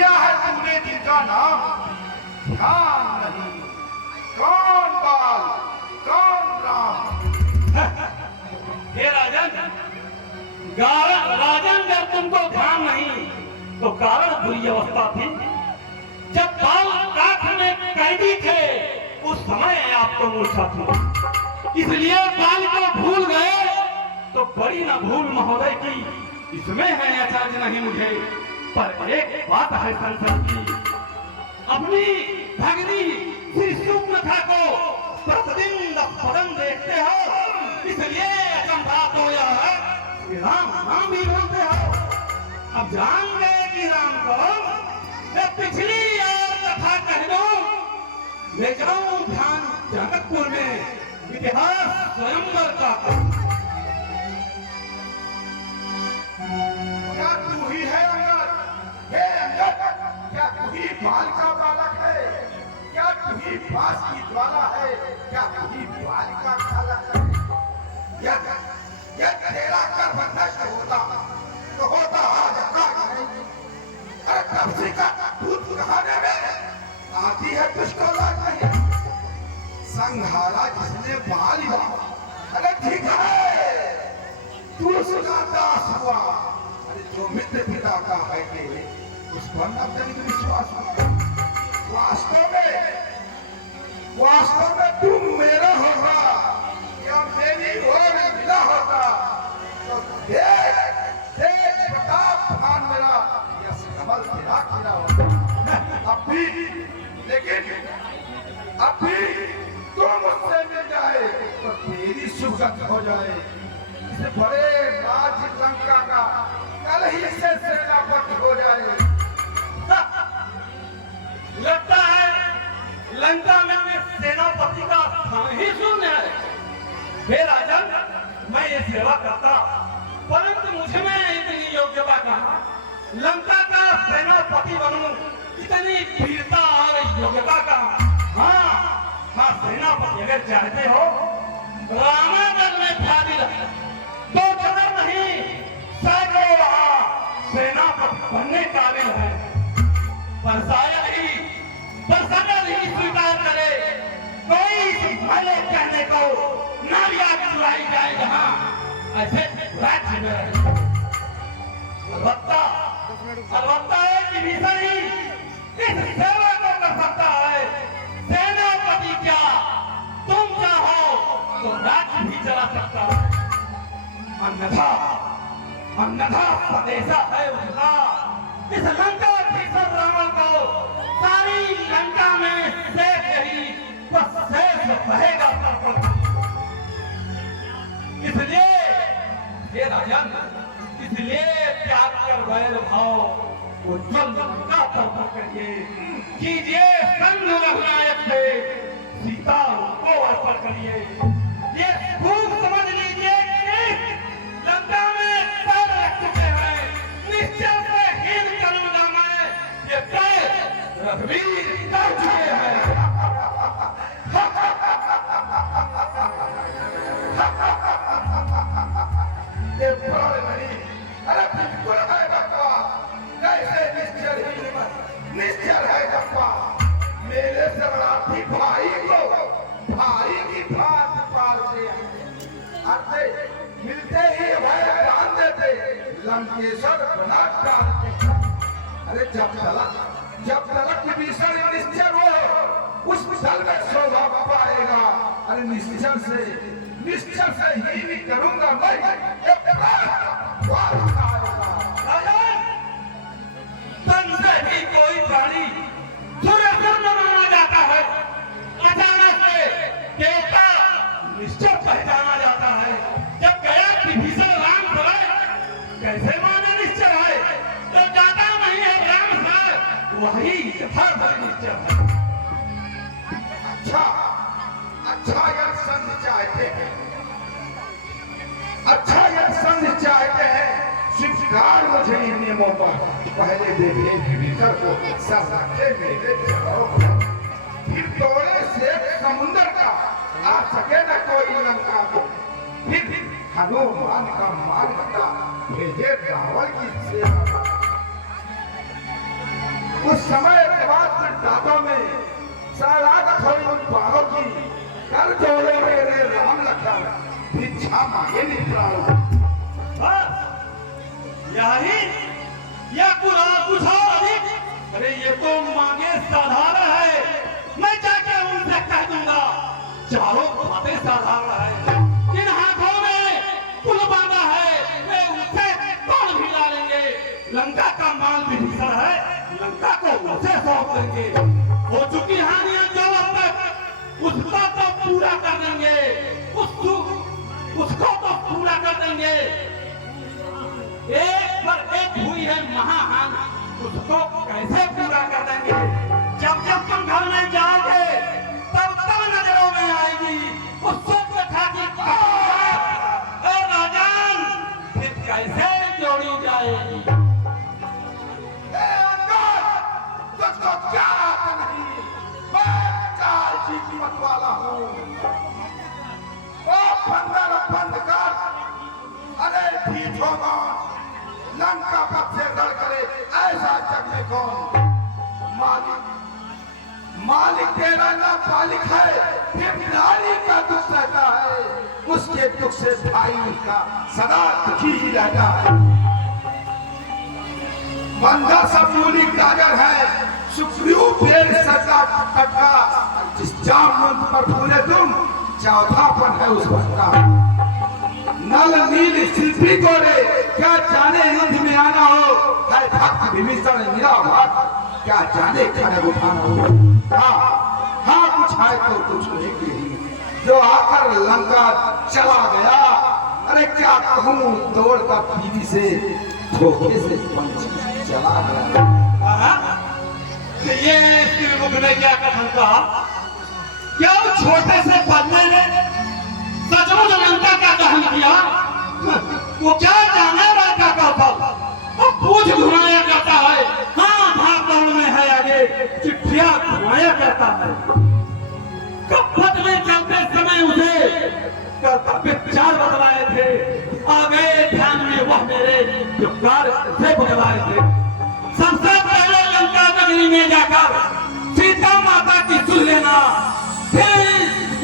लिया है तुमने जिनका नाम ध्यान नहीं, कौन बाल कौन राम। हे राजन, राजन जब तुमको ध्यान नहीं तो कारण बुरी अवस्था थी। जब बाल काठ में कैदी थे उस समय आपको मूर्छा थी, इसलिए बाल को भूल गए तो बड़ी ना भूल महोदय की, इसमें है आचार्य नहीं मुझे। पर एक बात है संसार की, अपनी भगनी श्री सुप्रथा को प्रतिदिन पदम देखते हो, इसलिए अचंभा तो यह है कि राम नाम भी बोलते हो। अब जान गए कि राम को मैं पिछली और कथा कह दूं, ले जाऊं ध्यान जनकपुर में इतिहास स्वयंवर का। क्या तू ही है अंगद? हे अंगद, क्या तू ही बाल का बालक है? क्या तू ही बास की ज्वाला है? क्या तू ही बालिका बालक है? यह तेरा गर्भ नष्ट होता तो होता आज का नहीं। अरे कब्जे का दूध खाने में आती है तुझको लाज नहीं। संहारा जिसने बाल हुआ, अरे ठीक है तू उसका दास हुआ। अरे जो मित्र पिता का है तेरे, उस पर न तनिक विश्वास हुआ। वास्तव में तुम मेरा होगा या मेरी ओर मिला होगा तो देख प्रताप भान मेरा या कमल तेरा खिला होगा। लेकिन अब भी तुम मुझसे मिल जाए तो तेरी सुगत हो जाए। इस बड़े राज लंका का कल ही से सेनापति हो जाए। लगता है लंका में सेनापति का स्थान ही शून्य है। हे राजन, मैं ये सेवा करता, परंतु मुझ में इतनी योग्यता कहाँ? लंका का सेनापति बनूं, इतनी वीरता और योग्यता कहाँ? हाँ सेनापति अगर चाहते हो, रामागढ़ में ख्याति है, दो जगह नहीं सैकड़ों वहां सेनापति बनने काबिल है। पर शायद ही स्वीकार करे कोई भले कहने को नारिया चुराई जाए जहां ऐसे राज्य में रहे। अलबत्ता एक विषय ही इस सेवा को कर सकता है। सेनापति क्या, तुम चाहो तो राज्य भी चला सकता है। अन्यथा संदेशा है उसका, इस लंका भीतर रावण को सारी लंका में शेष यही बस शेष रहेगा। इसलिए ये राजन, इसलिए त्याग कर वैर भाव उज्जवल लंका पर करिए, कीजिए संग रघुनायक से सीता को अर्पण करिए। ये खूब समझ लीजिए कि लंका में पैर रख चुके हैं, निश्चय से हीन करूंगा मैं, ये पैर रघुवीर कर चुके हैं। ये प्राण नहीं, अरे बिल्कुल है बप्पा, कैसे निश्चल है बप्पा। मेरे शरणार्थी भाई को भाई की भांति पालते आते, मिलते ही भय जान देते, लंकेश्वर बना डालते। अरे जब तलक विभीषण निश्चल हो, उस स्थल में शोभा पाएगा। अरे निश्चल से ही नहीं करूंगा मैं। तन से ही कोई प्राणी सूर्यपूर्ण माना जाता है, अचानक से देवता निश्चल पहचाना जाता है। जब गया विभीषण राम समय कैसे माने निश्चल है, तो जाता नहीं है राम है वही यथार्थ निश्चल है। अच्छा यह संग चाहते हैं, अच्छा यह संग चाहते हैं, स्वीकार मुझे इन नियमों पर। पहले देखे भीतर को सब रखे मेरे चलो, फिर तोड़े से समुद्र का आ सके न कोई लंका को। फिर हनुमान का मार्ग का भेजे रावण की सेवा। उस समय देवात्र दादों में शरणागत हुई उन बालों की कर जोड़े मेरे राम लखन भिक्षा मांगे नहीं प्राण। यही या कुछ और अधिक? अरे ये तो मांगे साधारण है, मैं जाके उनसे कह दूंगा चारों बातें साधारण है। जिन हाथों में कुल बांधा है वे उनसे तोड़ भी डालेंगे। लंका का माल विभीषण है, लंका को उसे सौंप देंगे। हो चुकी हानियां जो अब तक उसको तो पूरा कर देंगे, उसको तो पूरा कर देंगे। एक पर एक हुई है महाहानि, उसको कैसे पूरा कर देंगे? जब जब तुम घर में जाओगे तब तब नजरों में आएगी उस सोच कथा की राजान, फिर कैसे जोड़ी जाएगी? तुझको क्या आता नहीं, मैं 4 जी की मत वाला हूँ। बंद कर, अरे ठीक होगा लंका कब से गढ़ करे ऐसा जग में कौन? मालिक तेरा ना मालिक है, फिर नारी का दुख रहता है, उसके दुख से भाई का सदा दुखी ही रहता है। बंदा सब मूली गाजर है, सुप्रीम पेड़ सटा कटका, जिस जामुन पर फूले तुम चौथापन है उस का। नल नील शिल्पी गोरे क्या जाने युद्ध में आना हो, है भक्त विभीषण निराभार क्या जाने खड़ग उठाना हो। हाँ कुछ है तो कुछ नहीं, जो आकर लंका चला गया, अरे क्या कहूँ दौड़ कर पीढ़ी से धोखे से पंछी चला गया। ये श्रीमुख ने क्या कथन कहा? क्या वो छोटे से बदले ने सचमुच लंका का दहन किया? वो क्या जाने लंका का फल, वो पूछ घुमाया करता है। हाँ भाग दौड़ में है आगे, चिट्ठियां घुमाया करता है। कपट में चलते समय उसे कर्तव्य 4 बतलाए थे, आ गए ध्यान में वह मेरे जो कार्य से बतलाए थे। सबसे पहले लंका नगरी में जाकर सीता माता की सुन लेना, फिर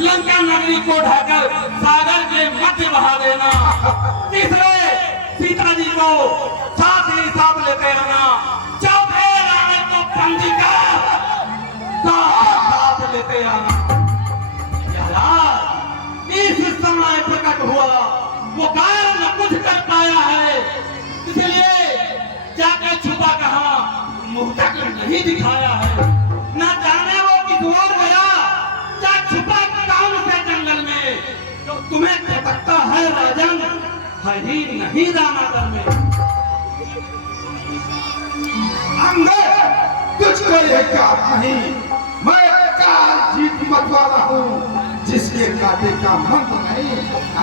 लंका नगरी को ढाकर सागर के मध्य बहा देना। तीसरे सीता जी को साथ ही साथ लेते रहना। चौथे रावण को पंजिका साथ लेते आना। इस समय प्रकट हुआ वो कार्य न कुछ कर पाया है, इसलिए जाकर छुपा कहा मुंह तक नहीं दिखाया है। न जाने वो किस ओर गया, क्या छुपा कौन से जंगल में, जो तुम्हें खटकता है राजन, है ही नहीं दानादर में। तुझको ये क्या नहीं, मैं 4 जीत मत वाला हूँ, जिसके काटे का मंत्र नहीं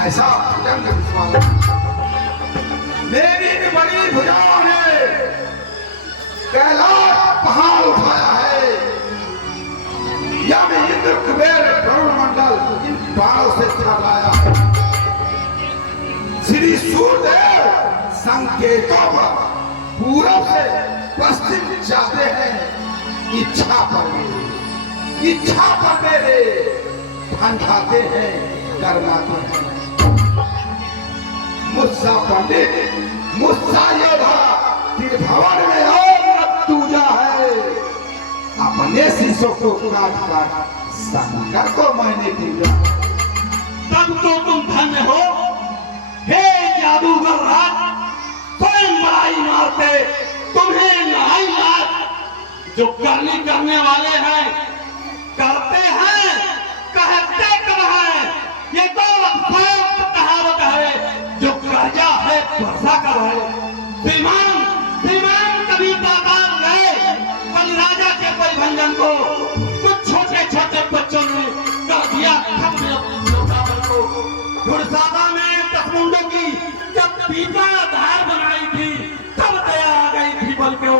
ऐसा जंग वाला। मेरी बड़ी भुजाओं ने कैलाश पहाड़ उठाया है, यम इंद्र कुबेर वरुण मंडल इन बाणों से चलाया है। श्री सूर्यदेव संकेतों पर पूरब से पश्चिम जाते हैं, इच्छा पर मेरे ठंडाते हैं गरमाते हैं। मुस्सा पंडित मुस्सा योधा तीर भवन में और दूजा है, अपने शीशों को काट शंकर को मैंने दिया। तब तो तुम धन्य हो हे जादूगर राज, स्वयं बड़ाई मारते तुम्हें नहीं मार। जो करने वाले हैं करते हैं, कहते कब है, ये तो कहावत है। जो कर्जा है वर्षा का है। श्रीमान कभी पाताल गए बलिराजा के परिभंजन को, कुछ छोटे छोटे बच्चों ने कर दिया खत्म को। घुड़सादा में 10 मुंडों की जब पीपा धार बनाई थी, तब दया आ गई थी बल को,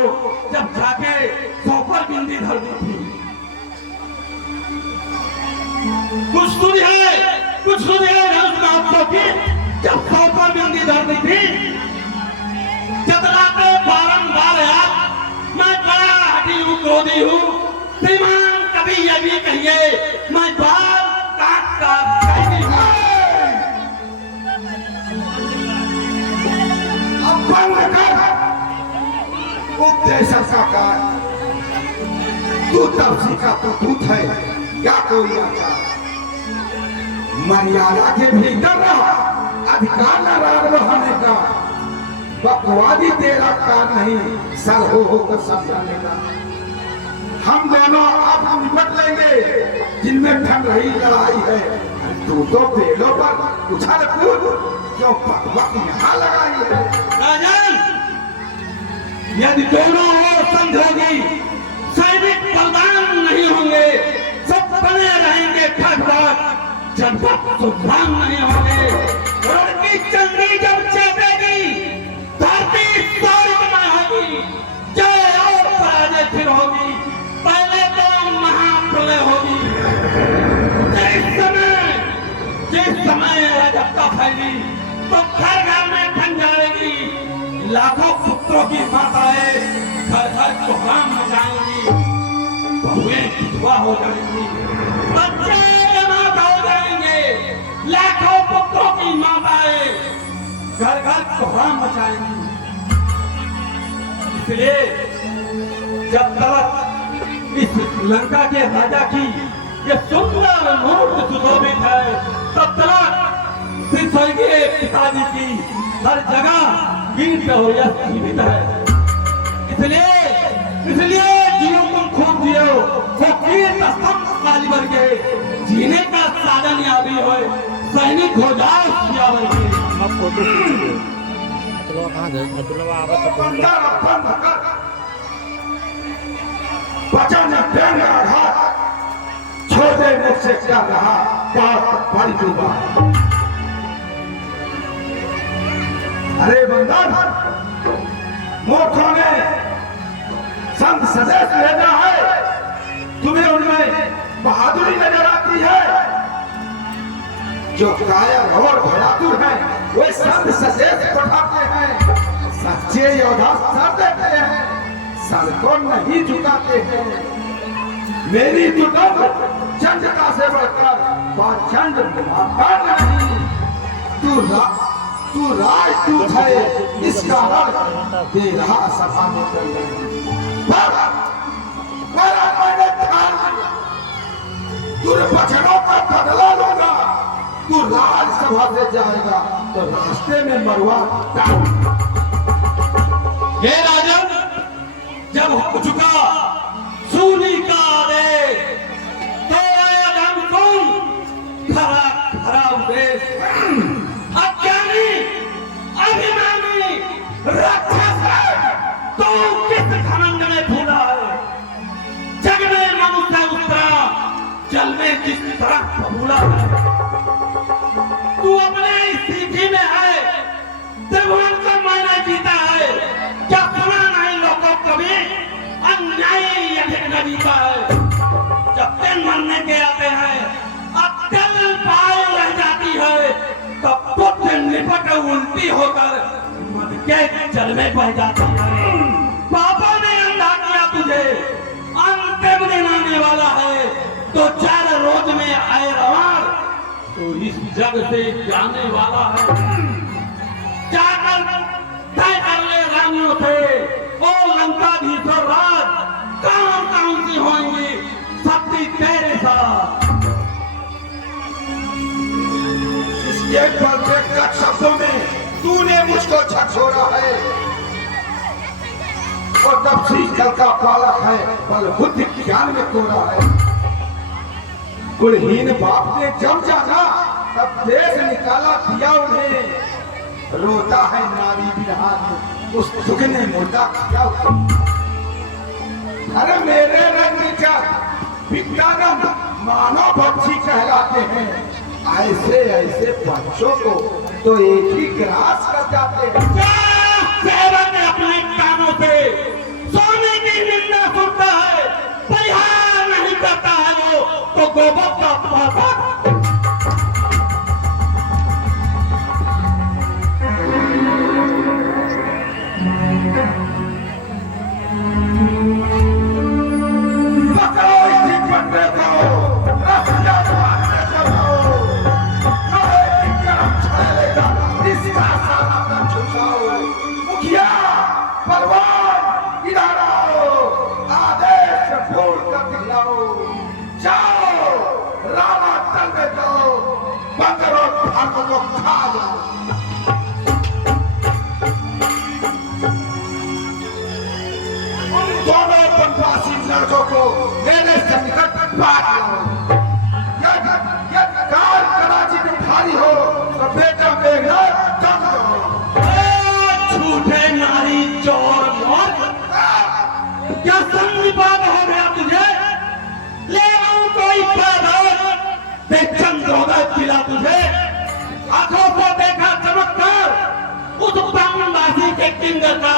जब जाके 100 पर बिंदी धर दी थी। कुछ सुनिए आपको की जब 100 पर बिंदी धर दी थी, जतलाते बारंबार यार मैं बड़ा हटी हूँ, विरोधी हूँ। श्रीमान कभी ये भी कहिए मैं बाल काट काट कैदी हूँ। अब बंद कर उपदेश का। तू तपसी का तो दूत है या कोई आता। मर्यादा के भीतर रहा, अधिकार नाराज रहने का। बकवादी तेरा कार नहीं, सर होकर समझाने का। हम दोनों अब निपट लेंगे जिनमें ठन रही लड़ाई है। तू तो पेड़ों पर उछल कूद जो वक्त यहाँ लगाई है। राजन, यदि दोनों ओर संधि होगी, सैनिक बलवान नहीं होंगे, सब बने रहेंगे ठग-ठाग, जनपद सुधान नहीं होंगे। रण की चंडी जब चेपेगी, धरती स्वर्गमय होगी, जय और पराजय फिर होगी। पहले तो महाप्रलय होगी। जिस समय अराजकता फैली तो घर घर में ठन जाएगी। लाखों पुत्रों की माताएं घर घर कोहराम मचाएंगी, बहुएं विधवा हो जाएंगी, बच्चे अनाथ हो जाएंगे। लाखों पुत्रों की माताएं घर घर कोहराम मचाएंगी। इसलिए जब तक इस लंका के राजा की ये सुंदर मूर्ति सुशोभित है, तब तक श्री स्वर्गीय पिताजी की हर जगह कीर्ति और यश जीवित है। इसलिए जियो तुम खूब जियो, वो कीर्त स्तंभ काली बन गए, जीने का साधन यादी हो, सैनिक हो जाओ सियावर के। बचन देंग आघात, छोटे मुझसे क्या रहा, बात बड़ी डूबा। अरे बंदर, मूर्खों ने संत सदैव भेजा है, तुम्हें उनमें बहादुरी नजर आती है। जो कायर और बहादुर हैं, वे संत सदैव पठाते हैं। सच्चे योद्धा सर देते हैं, सर को नहीं झुकाते हैं। मेरी दुर्ग चंडता से बढ़कर पाचंड माता नहीं। तू राजदूत है, इसका हक दे रहा सभा में। मैंने ठान लिया, दुर्वचनों का बदला लूंगा। तू राजसभा से जाएगा तो रास्ते में मरवा डालूंगा। हे राजन, जब हो चुका सूली का आदेश, तो आया धन खरा खरा उपदेश। अज्ञानी अभिमानी राक्षस तू किस घमंड में फूला है। जग में मनुष्य उतरा, जल में किस तरह फूला है। तू अपने स्थिति में है, त्रिभुवन का मायना जीता है। क्या सुना नहीं लोगों कभी अन्याय अधिक न जीता है। जब दिन मरने के आते हैं, अक्ल पाए रह जाती है, तब बुद्ध निपट उल्टी होकर मर के जल में बह जाती है। पापा ने अंधा किया तुझे, अंतिम दिन आने वाला है, तो 4 रोज में आए रवार तो इस जग से जाने वाला है। जाकर तय कर ले रानियों से, ओ लंकाधीश्वर राज, कौन सी होंगी शक्ति तेरे साथ। इसके परफेक्ट शब्दों में तूने मुझको झकझोरा है। और तब कल का बालक है, बल बुद्धि ज्ञान में कोरा है। कुलहीन बाप ने जब जाना, तब देश निकाला दिया उन्हें। रोता है नारी बिरहा, उस दुख ने मुर्दा किया। अरे मेरे रंग विज्ञानम मानव पक्षी कहलाते हैं। ऐसे ऐसे बच्चों को तो एक ही ग्रास कर जाते हैं। सेवक अपने कानों से सोने की निंदा सुनता है, परिहार नहीं करता है वो तो गोबर का पापा। क्या संनिपात हो गया तुझे? ले आऊं कोई पैदार दे चंद्रोदय पिला तुझे। आंखों को देखा चमत्कार उस ब्रह्मवासी के किंग का,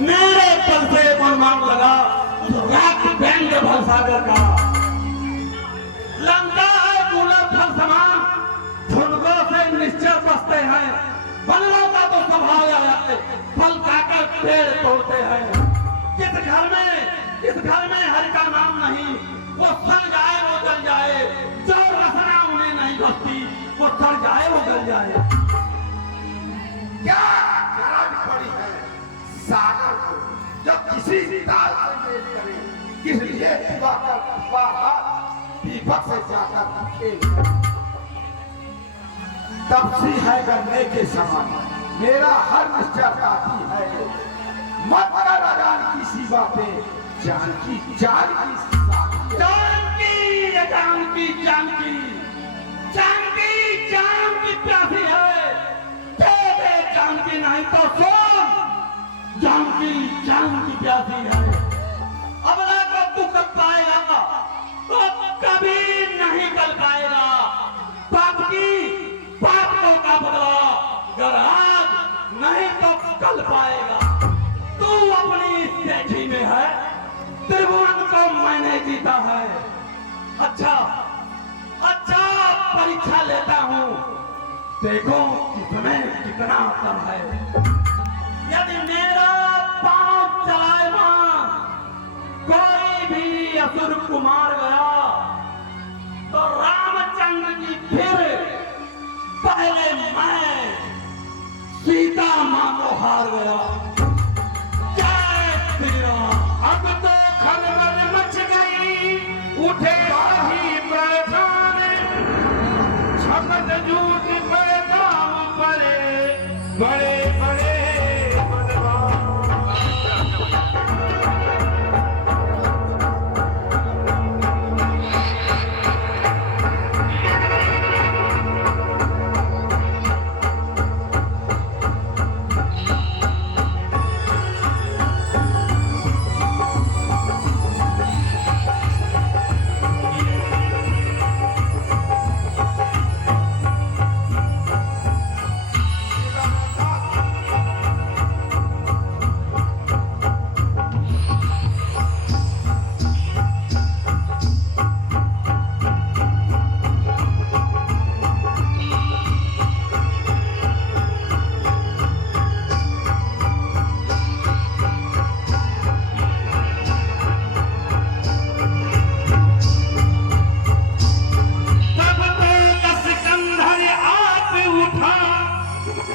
मेरे पल से अनुमान लगा उस राख बैंड भवसागर का। लंका है गुलाब फल समान, झुंडों से निश्चर बसते हैं। बनलों का तो स्वभाव है, फल खाकर पेड़ तोड़ते हैं। जिस घर में हरि का नाम नहीं, वो सड़ जाए वो जल जाए। जो रसना उन्हें नहीं बसती, वो सड़ जाए वो गल जाए। क्या गरज पड़ी है सागर को, जब किसी ताल से मेल करे, किस लिए दीपक से जाकर खेल। तपसी है गन्ने के समान, मेरा हर निश्चय साथी है। मत कर अजान की सी बातें, जानकी जानकी जानकी जानकी जानकी जानकी जानकी प्यासी है। दे जानकी नहीं तो सोन, जानकी जानकी प्यासी है। अबला को तू कर पाएगा तो कभी नहीं कर पाएगा। पाप को का बदला अगर आज नहीं तो कल पाएगा। तू अपनी स्थिति में है, त्रिभुवन को मैंने जीता है। अच्छा परीक्षा लेता हूँ, देखो किसमें कितना असर है। यदि मेरा पांव चलाएमान कोई भी असुर को मार गया, तो रामचंद्र की फिर पहले मैं सीता मां को हार गया। जय श्री राम। अब तो खलबल मच गई, उठे ही प्रधान, छपत झूठ पैगाम पड़े बड़े बड़े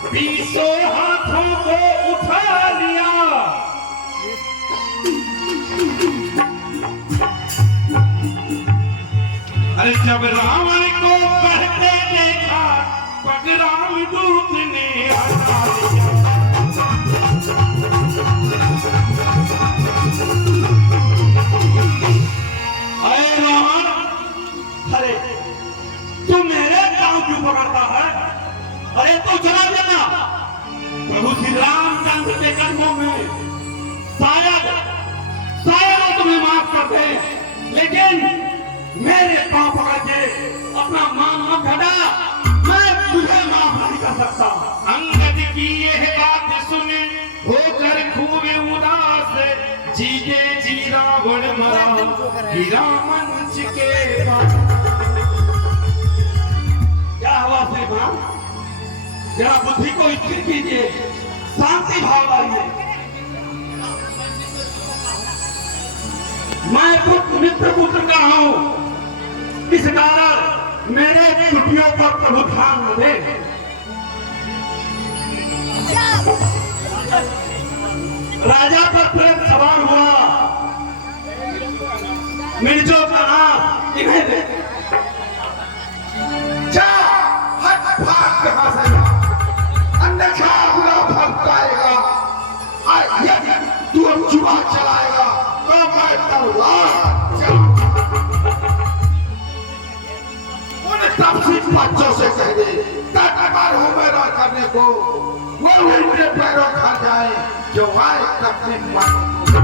बीसों हाथों को उठा लिया। अरे जब रावण को बहते देखा, परशुराम दूत ने हटा लिया। अरे रावण, अरे तू मेरे गांव क्यों पकड़ता है? अरे तो चला जाना। प्रभु श्री रामचंद्र के कर्मों में शायद तुम्हें माफ कर दे, लेकिन मेरे पांव पकड़ के अपना मान मत घटा। मैं तुझे माफ नहीं कर सकता। अंगद की यह बात सुन होकर खूब उदास, जीते जी रावण मरा गिरा मंच के पास। क्या हुआ श्रीमान? जरा बुद्धि को स्थिर कीजिए, शांति भाव लाइए। मैं मित्र पुत्र का हूं, इस कारण मेरे त्रुटियों पर प्रभु ध्यान न दे। राजा पर प्रेम सवार हुआ, मिर्जों का नाम इन्हें दे। जा हट भाग कहां से, अन्यथा बुरा फल पाएगा। यदि तू अब जुबान चलाएगा तो मैं तलवार उन तपसी बच्चों से कह दे, तत्पर हो मेरा करने को, वो उल्टे पैरों खा जाए जो आए अपने मन को।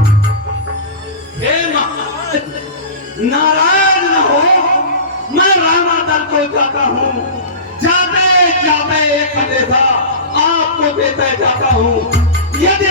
नाराज न हो, मैं राणा दल को जाता हूँ, जाते जाते एक संदेशा आपको देते जाता हूँ। यदि